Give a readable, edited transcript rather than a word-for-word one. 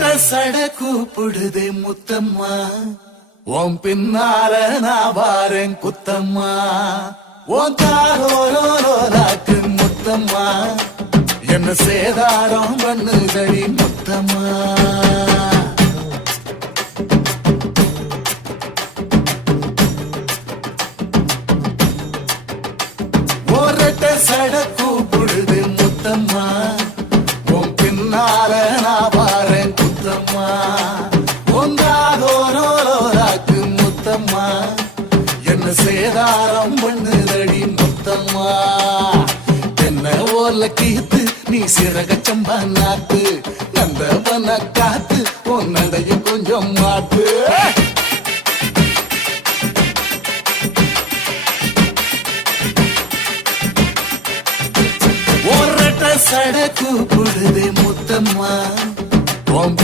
சட கூப்பிடுதே முத்தம்மா, உன் பின்னால நான் வாரேன் குத்தம்மா, உன் தாரோரோராக்கு முத்தம்மா, என்ன சேதாரம் பண்ணுதடி முத்தம்மா. ஒரட்ட சட கூப்பிடுது முத்தம்மா, உன் பின்னால நான் வாரேன் குத்தம்மா, ஒன்றாதோரோராக்கு முத்தம்மா, என்ன சேதாரம் பண்ணுதடி முத்தம்மா. என்ன ஓல கீத்து நீ சிறகச்சம்பா நாத்து, நந்தவன காத்து உன் நடைய கொஞ்சம் மாத்து. ஒரட்ட சட கூப்பிடுதே முத்தம்மா,